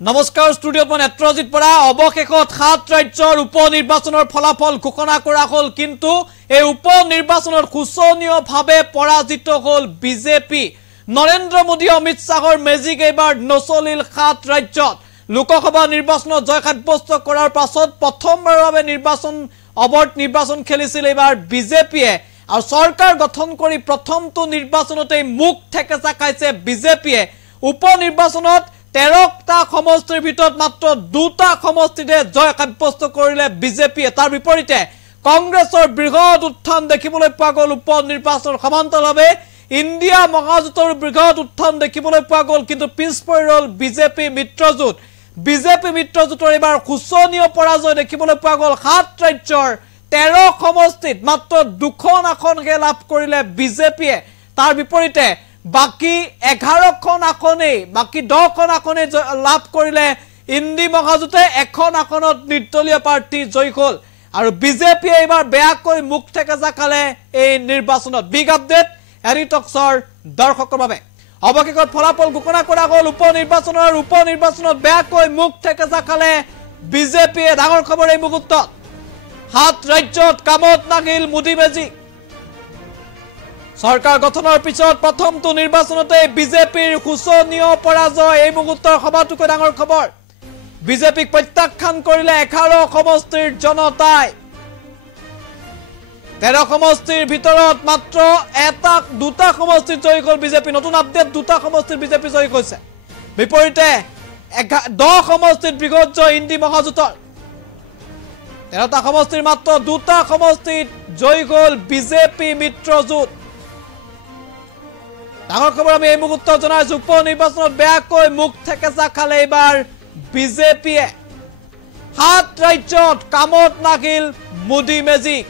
নমস্কাৰ ষ্টুডিঅ'ত মই নেত্ৰজিত বৰা অৱশেষত 7 ৰাজ্যৰ উপনিৰ্বাচনৰ ফলাফল ঘোষণা কৰা হ'ল কিন্তু এই উপনিৰ্বাচনত খুচনীয়ভাৱে পৰাজিত হ'ল বিজেপি নৰেন্দ্ৰ মোদী অমিত শাহৰ মেজিক এবাৰ নচলিল 7 ৰাজ্যত লোকসভা নিৰ্বাচনত জয় সাব্যস্ত কৰাৰ পাছত প্ৰথমবাৰৰ বাবে নিৰ্বাচন খেলিছিল এবাৰ বিজেপিয়ে আৰু চৰকাৰ গঠন কৰি প্ৰথমটো নিৰ্বাচনতে মুখ ঠেকেচা খাইছে বিজেপিয়ে উপনিৰ্বাচনত 13টা সমষ্টিৰ ভিতৰত মাত্ৰ 2টা সমষ্টিতে জয় সাব্যস্ত কৰিলে বিজেপিয়ে তাৰ বিপৰীতে কংগ্ৰেছৰ বৃহৎ উত্থান দেখিবলৈ পোৱা গ'ল উপনিৰ্বাচনৰ সমান্তৰালভাৱে ইণ্ডিয়া মহাজোঁটৰ বৃহৎ উত্থান দেখিবলৈ পোৱা গ'ল কিন্তু পিছ পৰি ৰ'ল বিজেপি মিত্ৰজোঁটৰ এবাৰ খুচনীয় পৰাজয় দেখিবলৈ পোৱা গ'ল 7 ৰাজ্যৰ 13 সমষ্টিত মাত্ৰ 2খন আসনহে লাভ কৰিলে বিজেপিয়ে তাৰ বিপৰীতে বাকি 11খন আসনে বাকি 10খন আসনে লাভ কৰিলে ইণ্ডি মহাজোঁটে এখন আসনত নিৰ্দলীয় প্ৰাৰ্থী জয়ী হ'ল আৰু বিজেপিয়ে এবাৰ বেয়াকৈ মুখ ঠেকেচা খালে এই নিৰ্বাচনত বিগ আপডেট এৰিটক্সৰ দৰ্শকৰ বাবে অৱশেষত ফলাফল ঘোষণা কৰা হ'ল উপনিৰ্বাচনত বেয়াকৈ মুখ ঠেকেচা খালে বিজেপিয়ে ডাঙৰ খবৰ এই মুহূৰ্তত 7 ৰাজ্যত কামত নাগিল মোদী মেজিক সরকার গঠনের পিছত প্রথমটো নির্বাচনতে বিজেপির খুচনীয় পরাজয় এই মুহূর্তের সবাতোকৈ ডাঙর খবর বিজেপিক প্রত্যাখ্যান করিলে 11 সমষ্টির জনতায় 13 সমষ্টির ভিতৰত মাত্ৰ দুটা সমষ্টিত জয়ী হল বিজেপি নতুন আপডেট দুটা সমষ্টিত বিজেপি জয়ী হৈছে বিপৰীতে 10 সমষ্টিত বৃহৎ জয় ইণ্ডি মহাজোঁটৰ 13টা সমষ্টিৰ মাত্ৰ দুটা সমষ্টিত জয়ী হল বিজেপি মিত্ৰজোঁট ডাঙৰ খবৰ আমি এই মুহূৰ্তত জনাইছো উপনিৰ্বাচনত বেয়াকৈ মুখ ঠেকেচা খালে এবাৰ বিজেপিয়ে 7 ৰাজ্যত কামত নাগিল মোদী মেজিক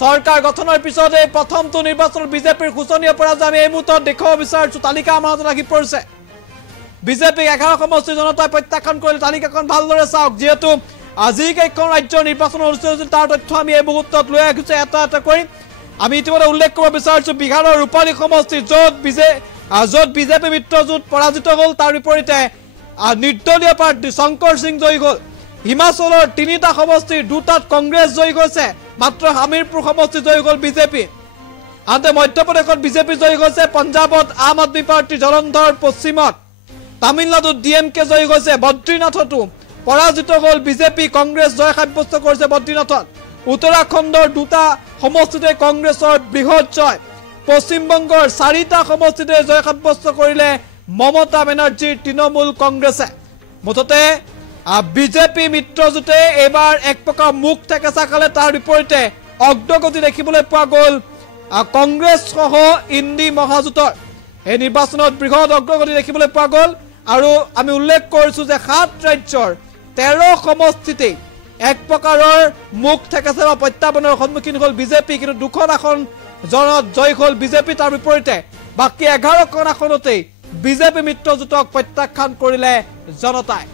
সৰকাৰ গঠনেৰ পিছত এই প্ৰথমটো নিৰ্বাচন বিজেপিৰ খুচনীয় পৰাজয় আমি এই মুহূৰ্তত দেখাব বিচাৰিছো তালিকা আমাৰ হাতত আহি পৰিছে বিজেপি 11 সমষ্টিৰ জনতাই প্ৰত্যাখ্যান কৰিলে তালিকাখন ভালদৰে চাওক যেহেতু আজি কেইখন ৰাজ্যৰ নিৰ্বাচন অনুষ্ঠিত হৈছিল তাৰ তথ্য আমি এই মুহূৰ্তত লৈ আহিছো এটা কৰি আমি ইতিমধ্যে উল্লেখ কৰিব বিচাৰিছো বিহাৰৰ ৰূপালী সমষ্টি য'ত বিজেপি মিত্ৰজোঁট পৰাজিত হ'ল তাৰ বিপৰীতে নিৰ্দলীয় প্ৰাৰ্থী শংকৰ সিং জয়ী হ'ল হিমাচলৰ 3টা সমষ্টিৰ 2টাত কংগ্ৰেছ জয়ী হৈছে মাত্ৰ হামিৰপুৰ সমষ্টি জয়ী হ'ল বিজেপি আনতে মধ্যপ্ৰদেশত বিজেপি জয়ী হৈছে পঞ্জাবত আম আদমি পাৰ্টি জলন্ধৰ পশ্চিমত তামিলনাডুত ডিএমকে জয়ী হৈছে বদ্ৰীনাথতো পৰাজিত হ'ল বিজেপি কংগ্ৰেছ জয় সাব্যস্ত কৰিছে বদ্ৰীনাথত উত্তৰাখণ্ডৰ 2টা সমষ্টিতে কংগ্ৰেছৰ বৃহৎ জয় পশ্চিমবংগৰ 4টা সমষ্টিতে জয় সাব্যস্ত কৰিলে মমতা বেনাৰ্জীৰ তৃণমূল কংগ্ৰেছে মুঠতে বিজেপি মিত্ৰজোঁটে এবাৰ এক প্ৰকাৰ মুখ ঠেকেচা খালে তাৰ বিপৰীতে অগ্ৰগতি দেখিবলৈ পোৱা গ'ল কংগ্ৰেছ সহ ইণ্ডি মহাজোঁটৰ এই নিৰ্বাচনত বৃহৎ অগ্ৰগতি দেখিবলৈ পোৱা গ'ল আৰু আমি উল্লেখ কৰিছো যে 7 ৰাজ্যৰ 13 সমষ্টিতে এক প্ৰকাৰৰ মুখ ঠেকেচা বা প্ৰত্যাহ্বানৰ সন্মুখীন হ'ল বিজেপি কিন্তু 2খন আসন জয় হ'ল বিজেপি তাৰ বিপৰীতে বাকি 11খন আসনতেই বিজেপি মিত্ৰজোঁটক প্ৰত্যাখ্যান কৰিলে জনতাই